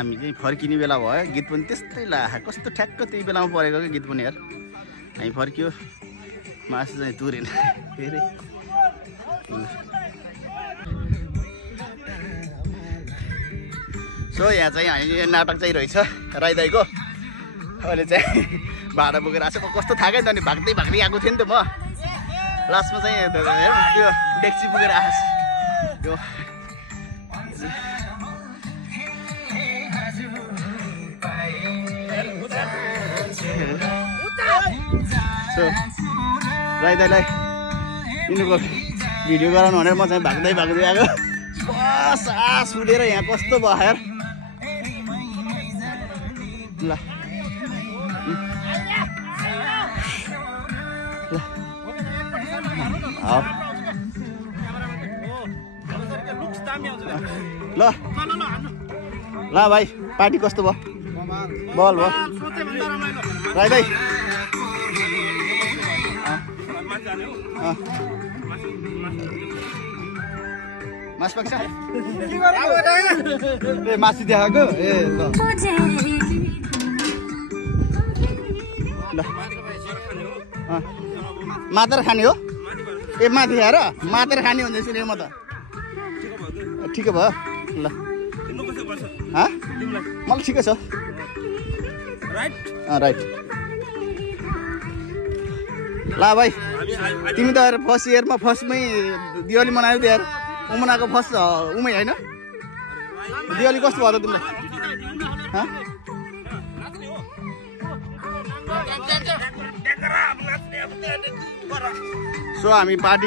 हामी चाहिँ फर्किने बेला भयो गीत पनि त्यस्तै ला कस्तो ठ्याक्क त्यही बेलामा परेको क्या गीत पनि यार हामी फर्क्यो मासु चाहिँ तुरेन फेरि सो यहाँ चाहिँ हामी नाटक चाहिँ रहेछ राईदाईको अहिले चाहिँ भाडा बोकेर आएको छ कस्तो थाहा नि त भाग्दै भाग्दै आएको थियो नि त म लास्टमा चाहिँ त्यो डेक्ची पुगेर आएको त्यो सो राईदाईलाई यिनीहरूको भिडियो गराउनु भनेर म चाहिँ भाग्दै भाग्दै आएको सास उडेर यहाँ कस्तो भयो यार ल ल ल भाइ पार्टी कस्तो भयो बल भयो राईदाई मासु पाक्छ ए मासु देखाएको ए ल मात्र खाने हो ए माथि खाएर मात्र खाने हुन्छ सुने म त ठिकै भयो ल मलाई ठिकै छ राइट ल भाइ तिमी त फर्स्ट इयरमा फर्स्टमै दिवाली मनायो त यार उमनाको फर्स्ट उमै होइन दिवाली कस्तो भयो त तिमीलाई सो हामी पार्टी